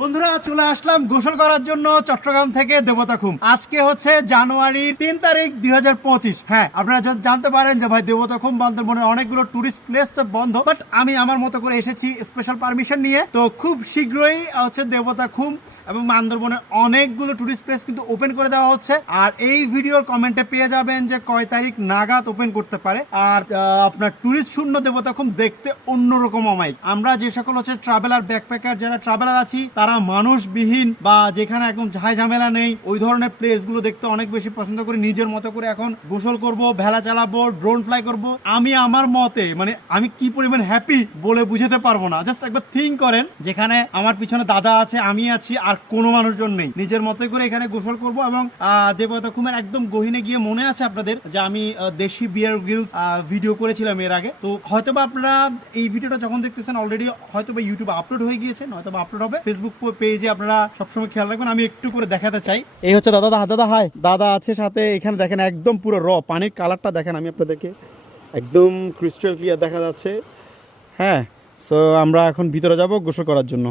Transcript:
বন্ধুরা, চলে আসলাম গোসল করার জন্য চট্টগ্রাম থেকে দেবতাখুম আজকে হচ্ছে জানুয়ারি তিন তারিখ দুই হাজার পঁচিশ। হ্যাঁ আপনারা জানতে পারেন যে ভাই দেবতাখুম বান্দরবনের অনেকগুলো টুরিস্ট প্লেস তো বন্ধ বাট আমি আমার মতো করে এসেছি স্পেশাল পারমিশন নিয়ে। তো খুব শীঘ্রই হচ্ছে দেবতাখুম এবং বান্দরবনের অনেকগুলো টুরিস্ট প্লেস কিন্তু ওপেন করে দেওয়া হচ্ছে। আর এই ভিডিওর কমেন্টে পেয়ে যাবেন যে কয় তারিখ নাগাদ ওপেন করতে পারে। আর আপনার টুরিস্ট শূন্য দেবতাখুম দেখতে অন্যরকম অমাইক আমরা যে সকল হচ্ছে ট্রাভেলার ব্যাকপ্যাকার যারা ট্রাভেলার আছি, তারা মানুষবিহীন বা যেখানে একদম ঝাই ঝামেলা নেই, ওই ধরনের প্লেসগুলো দেখতে অনেক বেশি পছন্দ করি। নিজের মতো করে এখন গোসল করব, ভেলা চালাবো ড্রোন ফ্লাই করব। আমি আমার মতে মানে আমি কি পরিমাণ হ্যাপি বলে বুঝাতে পারব না। জাস্ট একবার থিঙ্ক করেন, যেখানে আমার পিছনে দাদা আছে, আমি আছি আর কোনো মানুষজন নেই। নিজের মতোই করে এখানে গোসল করব এবং দেবতা কুমের একদম গহিনে গিয়ে মনে আছে আপনাদের যে আমি দেশি বিয়ার গিলস ভিডিও করেছিলাম এর আগে। তো হয়তোবা আপনারা এই ভিডিওটা যখন দেখতেছেন অলরেডি হয়তোবা ইউটিউবে আপলোড হয়ে গিয়েছে, নয়তোবা আপলোড হবে। ফেসবুক পেজে আপনারা সবসময় খেয়াল রাখবেন, আমি একটু করে দেখাতে চাই। এই হচ্ছে দাদা দাদা দাদা হাই দাদা আছে সাথে, এখানে দেখেন একদম পুরো র পানির কালারটা দেখেন আমি আপনাদেরকে। একদম ক্রিস্টাল ক্লিয়ার দেখা যাচ্ছে। হ্যাঁ সো আমরা এখন ভিতরে যাব গোসল করার জন্য।